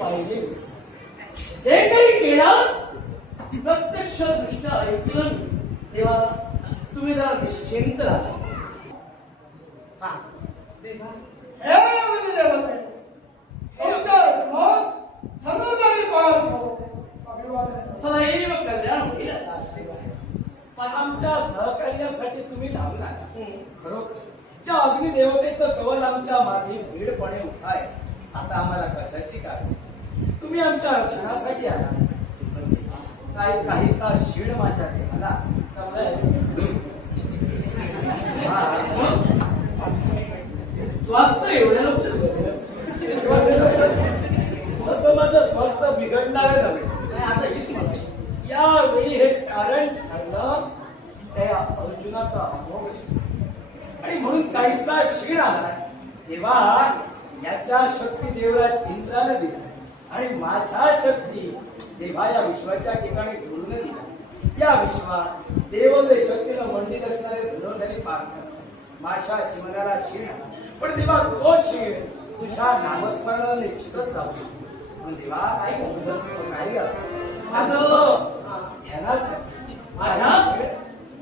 पाहिले, जे काही केलं प्रत्यक्ष दृष्ट्या ऐकलं तेव्हा तुम्ही जरा निश्चिंत राहा. हा देवा, हे म्हणजे देवते तुमच्या समोर धनुर्धारी पार ठेवू. अभिवादन. सदैव कल्याण होईल असा आशीर्वाद आहे. पण आमच्या सहकार्यासाठी तुम्ही धावू नका. बरोबर, ज्या अग्निदेवतेचं कवल आमच्या मागे भीडपणे उठाय, आता आम्हाला कशाची काळजी? तुम्ही आमच्या रक्षणासाठी आला. काय काहीसा शिड माझ्या देहाला कमलाय. स्वास्थ्य एवढ्या लवकर असं माझं स्वास्थ्य बिघडणार नव्हे. आता यावेळी हे कारण ठरलं त्या अर्जुनाचा अमोघ आणि म्हणून काहीसा शिड आला तेव्हा याच्या शक्ती देवराज इंद्राने दिला आणि माझ्या शक्ती देवा या विश्वाच्या ठिकाणी जोडून दिला. या विश्वात देवते शक्तीनं मंडी रचणारे धनुर्धारी पार करतात. माझ्या जीवनाला शिड आला, पण देवा तो शिड तुझ्या नामस्मरणाने निश्चितच जाऊ शकतो. पण देवा काही कार्य असतं माझं ध्यानासाठी माझ्या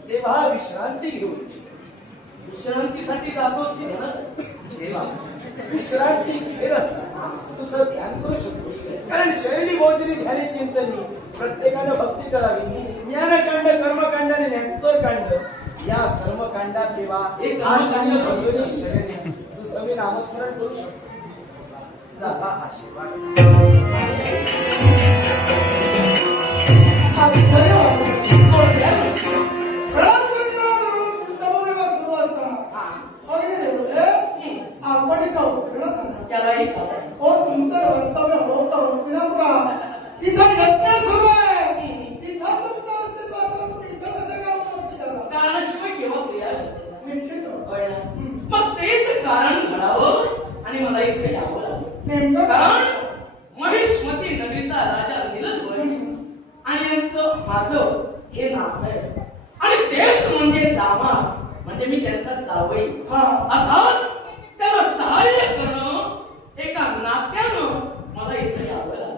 देवा विश्रांती घेऊ इच्छितो. विश्रांतीसाठी जातोस की ध्यानासाठी? देवा विश्रांती घेत असताना तुझं ध्यान करू शकतो. कारण शैली भोजनी ध्यानी चिंतनी प्रत्येकानं भक्ती करावी. ज्ञानकांड कर्मकांड आणि ज्ञानोत्तरकांड या कर्मकांडात देवा एक आशाने भगवनी शरीर तुझं मी नामस्मरण करू शकतो. तसा आशीर्वाद मग तेच कारण घडावं आणि मला इथे यावं लागलं. कारण महिष्मती नगरीचा राजा नीलध्वज आणि यांचं माझं हे नाव आहे आणि तेच म्हणजे दामाद म्हणजे मी त्यांचा जावई. अर्थात त्याला सहाय्य करणं एका नात्यानं मला इथे यावं लागलं.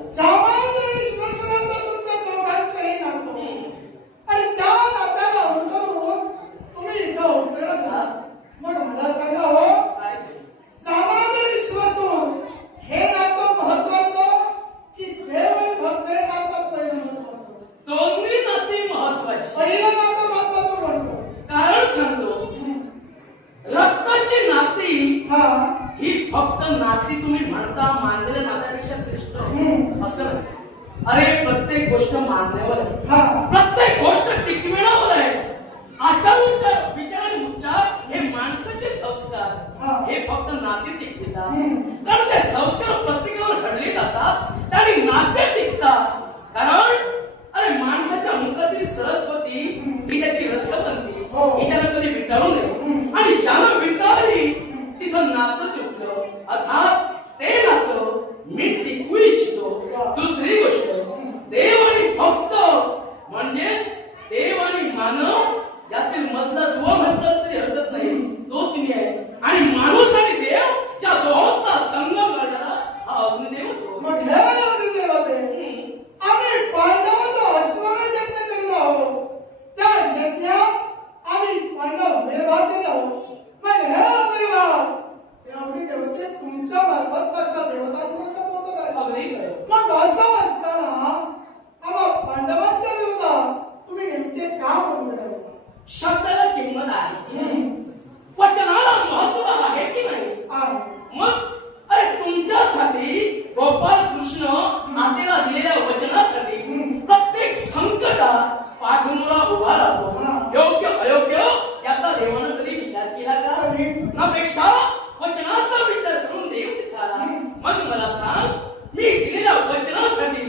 मग मला सांगा हो, सामान्य विश्वासून हे नातं महत्वाचं की देव आणि भक्त हे नातं पहिलं महत्वाचं? दोन्ही नाती महत्वाची. पहिलं नातं महत्वाचं म्हणतो कारण सांगतो, रक्ताची नाती ही फक्त नाती तुम्ही म्हणता मानलेल्या नात्यापेक्षा श्रेष्ठ असं नाही. अरे प्रत्येक गोष्ट मानण्यावर आहे, प्रत्येक गोष्ट टिकविण्यावर आहे. आचार विचार आणि उच्चार हे माणसाचे संस्कार हे फक्त नाते टिकवितात. कारण ते संस्कार प्रत्येकावर घडले जातात आणि नाते टिकतात. कारण अरे माणसाच्या मुखातील सरस्वती ही त्याची रसवंती ही त्याला कधी विटाळू नये आणि ज्याला विटाळली तिथं नातं टिकलं. अर्थात ते नातं मी टिकवू इच्छितो. दुसरी गोष्ट, देव आणि भक्त म्हणजेच देव आणि मानव यातील मधला दुवा म्हटलं तरी हरकत नाही, तोच मी आहे. आणि माणूस आणि देव या दोहोंचा संगम करणारा हा अग्निदेवच होता. मग हे अग्निदेव होते. आम्ही पांडवाचा अश्वमेध यज्ञ केलेला आहोत. त्या यज्ञात आम्ही पांडव निर्भाग्य आहोत. मग हे अग्निदेव ते अग्निदेवते तुमच्या मार्फत साक्षात देवतांपर्यंत पोहोचत आहे. मग असं असताना आम्हा पांडवांच्या विरोधात तुम्ही नेमके का बोलू लागला? शब्दाला किंमत आहे, वचनाला महत्व आहे की नाही? मग अरे तुमच्यासाठी गोपाल कृष्ण मातेला दिलेल्या वचनासाठी प्रत्येक संकटात पाठमोरा उभा राहतो. योग्य अयोग्य याचा देवानं कधी विचार केला का? नापेक्षा वचनाचा विचार करून देव तिथे आला. मग मला सांग, मी दिलेल्या वचनासाठी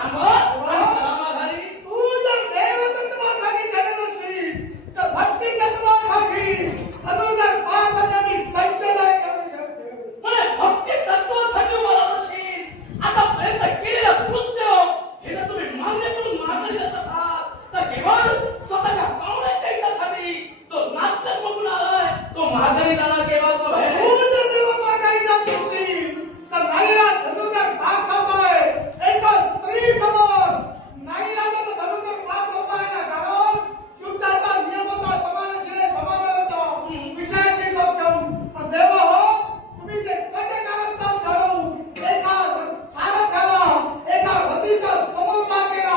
थांबव आणि चला माघारी. तू जर देवतत्वासाठी जगत असशील तर भक्ती तत्वासाठी अजून जर पाच जणांनी संचलन मला भक्ती तत्वासाठी बोलत असेल आतापर्यंत केलेलं कृत्य हे जर तुम्ही मान्य करून माघारी जात असाल तर केवळ स्वतःच्या पावण्याच्या हितासाठी तो नाचत बघून आलाय तो माघारी जाणार केवळ तू जर देवमागारी जात असशील तर नाईला धनुर्धर पाप खातोय एका स्त्री समोर नाईला जर धनुर्धर पाप होताय ना कारण युद्धाचा नियम होता समानशील समाधान होता विषयाची सक्षम पण देव हो तुम्ही जे कटकारस्थान घडवून एका सारथ्याला एका रथीच्या समोर उभा केला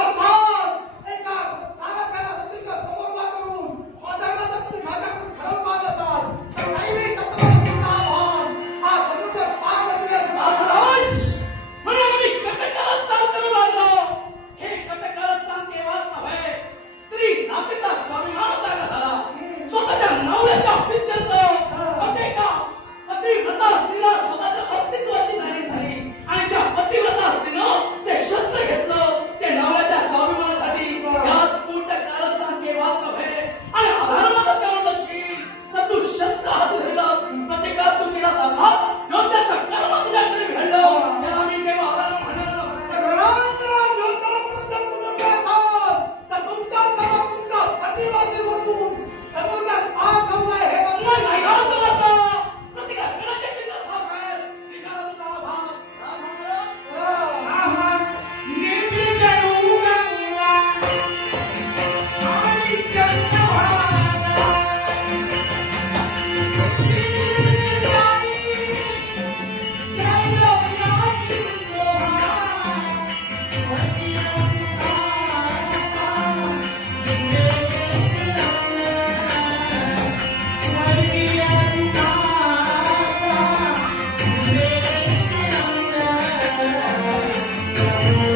अर्थात एका सारथ्याला रथीच्या समोर उभा करून उदाहरणार्थ तुम्ही माझ्याकडून घडवून पाहत असाल तर काही तत्वाला सुद्धा आव्हान हा धनुर्धर पाप कधी असं महाराज म्हणून आम्ही कटकारस्थान करून आलो. हे कटकारस्थान केव्हाच नव्हे स्त्री जातीचा स्वाभिमान जागा झाला. स्वतःच्या नवऱ्याच्या प्रित्यर्थ अनेका पतिव्रता स्त्रीला स्वतःच्या अस्तित्वाची जाणीव झाली आणि त्या पतिव्रता स्त्रीनं ते शस्त्र घेतलं ते नवऱ्याच्या स्वाभिमानासाठी. यात पूर्ण कारस्थान केव्हाच नव्हे आणि आधारवादात काय म्हणत असशील तर तू शस्त्र हाती धरलं प्रतिकार तू केला सभा योद्ध्याचा कर्म तुझ्याकडे घडलं त्याला मी केव्हा आधार म्हणणार नाही. राष्ट्र योद्धा म्हणून जर तुम्ही उभे असाल तर तुमच्या समोर तुमचा प्रतिवादी म्हणून धनुर्धर पाप हवाय हे मग नाही का समजता प्रतिकार करण्याचे चित्र साफ आहे. स्वीकारा तुझा आभार. हा सांगा. आहा नीती जरूर आणि चंद्रभागा Thank you.